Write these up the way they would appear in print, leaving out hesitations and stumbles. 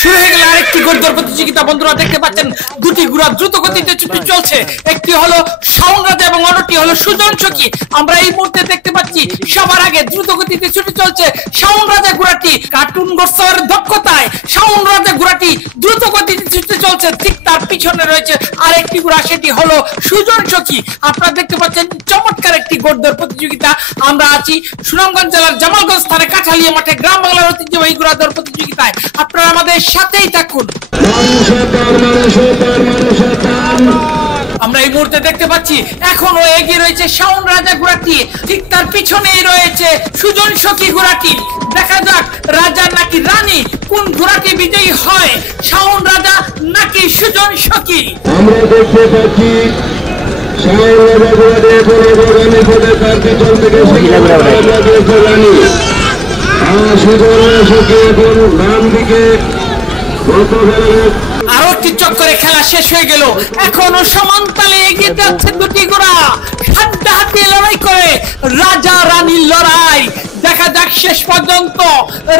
শুরু হয়ে গেল আরেকটি গোড়দৌড় প্রতিযোগিতা। বন্ধুরা দেখতে পাচ্ছেন দুটি ঘোড়া দ্রুত গতিতে ছুটে চলছে। একটি হলো শাওন রাজা এবং অন্যটি হলো সুজন সখী। আমরা এই মুহূর্তে দেখতে পাচ্ছি সবার আগে দ্রুত গতিতে ছুটে চলছে শাওন রাজা ঘোড়াটি। কার্টুন গোস্বার দক্ষতায় শাওন রাজা ঘোড়াটি দ্রুত গতিতে ছুটে চলছে। ঠিক তার পিছনে রয়েছে আরেকটি ঘোড়া, সেটি হলো সুজন সখী। আপনারা দেখতে পাচ্ছেন চমৎকার একটি গোড়দৌড় প্রতিযোগিতা। আমরা আছি সুনামগঞ্জ জেলার জামালগঞ্জ থানা কাঠালিয়া মাঠে গ্রাম বাংলার ঐতিহ্যবাহী ঘোড়াদৌড় প্রতিযোগিতায়। আপনারা আমাদের সাথেই থাকুন। আমরা এই মুহূর্তে দেখতে পাচ্ছি এখনো এগিয়ে রয়েছে শাওন রাজা ঘোড়াটি, ঠিক তার পিছনেই রয়েছে সুজন সখী ঘোড়াটি। দেখা যাক রাজা নাকি রানী, কোন ঘোড়াটি বিজয়ী হয়, শাওন রাজা নাকি সুজন সখী। আমরা দেখতে পাচ্ছি শাওন রাজা ঘোড়াটি রানী পদে তার পিছন থেকে রানী সুজন সখী এখন ডান দিকে। আরো একটি চক্করে খেলা শেষ হয়ে গেল। এখনো সমান তালে এগিয়ে যাচ্ছে দুটি ঘোড়া, হাড্ডাহাড্ডি লড়াই করে রাজা রানীর লড়াই। দেখা যাক শেষ পর্যন্ত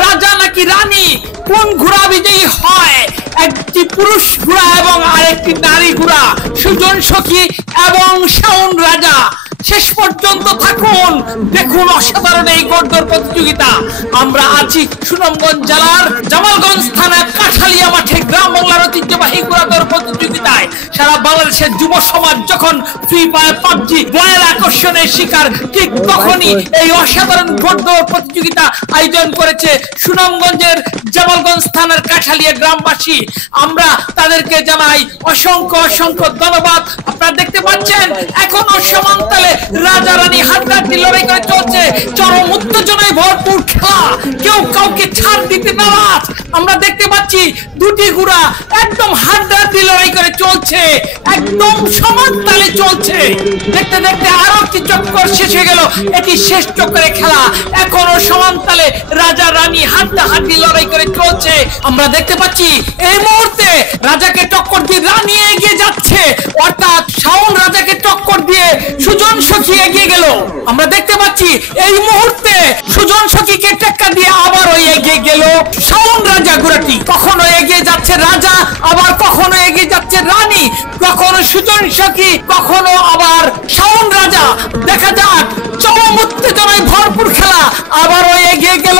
রাজা নাকি রানী, কোন ঘোড়া বিজয়ী হয়। একটি পুরুষ ঘোড়া এবং আরেকটি নারী ঘোড়া, সুজন সখী এবং শাওন রাজা। শেষ পর্যন্ত থাকুন, দেখুন অসাধারণ এই গোড়দৌড় প্রতিযোগিতা। আমরা আছি সুনামগঞ্জ জেলার জামালগঞ্জ থানার কাঠালিয়া মাঠে গ্রাম বাংলার ঐতিহ্যবাহী ঘোড়াদৌড় প্রতিযোগিতায়। সারা বাংলাদেশের যুব সমাজ যখন ফ্রি ফায়ার, পাবজি, রয়্যাল আকর্ষণের শিকার, ঠিক তখনই এই অসাধারণ ঘোড়দৌড় প্রতিযোগিতা আয়োজন করেছে সুনামগঞ্জের জামালগঞ্জ থানার কাঠালিয়া গ্রামবাসী। আমরা তাদেরকে জানাই অসংখ্য অসংখ্য ধন্যবাদ। আপনারা দেখতে পাচ্ছেন এখনো সমান তালে রাজা রানী হাড্ডাহাড্ডি লড়াই করে চলছে। চরম উত্তেজনায় ভরপুর খেলা, কেউ কাউকে ছাড় দিতে নারাজ। আমরা দেখতে পাচ্ছি দুটি ঘোড়া একদম হাড্ডাহাড্ডি লড়াই করে চলছে, একদম সমান তালে চলছে। দেখতে দেখতে আরো একটি চক্কর শেষ হয়ে গেল। এটি শেষ চক্করের খেলা। এখনো সমান তালে রাজা রানী হাড্ডাহাড্ডি লড়াই করে চলছে। আমরা দেখতে পাচ্ছি এই মুহূর্তে রাজাকে টক্কর দিয়ে রানী এগিয়ে যাচ্ছে, অর্থাৎ শাওন রাজাকে টক্কর দিয়ে সুজন সখী এগিয়ে গেল। আমরা দেখতে পাচ্ছি এই মুহূর্তে সুজন সখীকে টেক্কা দিয়ে আবারও এগিয়ে গেল শাওন রাজা ঘোড়াটি। কখনো এগিয়ে যাচ্ছে রাজা, আবার কখনো এগিয়ে যাচ্ছে রানী, কখনো সুজন সখী, কখনো আবার শাওন রাজা। দেখা যাক চরম উত্তেজনায় ভরপুর খেলা। আবারও এগিয়ে গেল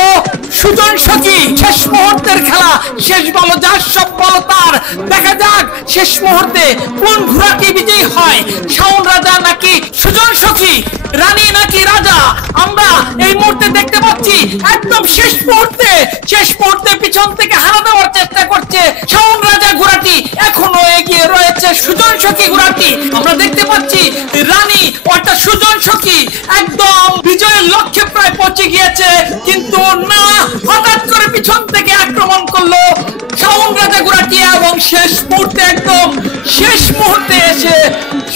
সুজন সখী। শেষ মুহূর্তের খেলা, শেষ বলো যার সব বলো তার। দেখা যাক শেষ মুহূর্তে কোন ঘোড়াটি বিজয়ী হয়, শাওন রাজা নাকি সুজন সখী, রানী নাকি রাজা। আমরা এই মুহূর্তে দেখতে পাচ্ছি একদম শেষ মুহূর্তে পিছন থেকে হারা দেওয়ার চেষ্টা করছে শাওন রাজা ঘোড়াটি। এখনো এগিয়ে রয়েছে সুজন সখী ঘোড়াটি। আমরা দেখতে পাচ্ছি রানী অর্থাৎ সুজন সখী একদম বিজয়ের লক্ষ্যে প্রায় পৌঁছে গিয়েছে, কিন্তু না, হঠাৎ করে পিছন থেকে আক্রমণ করলো শাওন রাজা ঘোড়াটি এবং শেষ মুহূর্তে এসে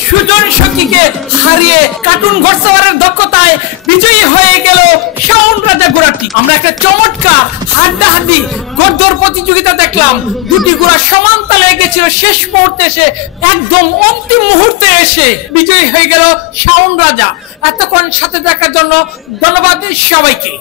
সুজন সখীকে হারিয়ে কার্টুন ঘোড়সওয়ারের দক্ষতায় বিজয়ী হয়ে গেল শাওন রাজা ঘোড়াটি। আমরা একটা চমৎকার হাড্ডাহাড্ডি ঘোড়দৌড় প্রতিযোগিতা দেখলাম। দুটি ঘোড়া সমান তালে এগিয়েছিল, শেষ মুহূর্তে এসে একদম অন্তিম মুহূর্তে এসে বিজয়ী হয়ে গেল শাওন রাজা। এতক্ষণ সাথে থাকার জন্য ধন্যবাদ সবাইকে।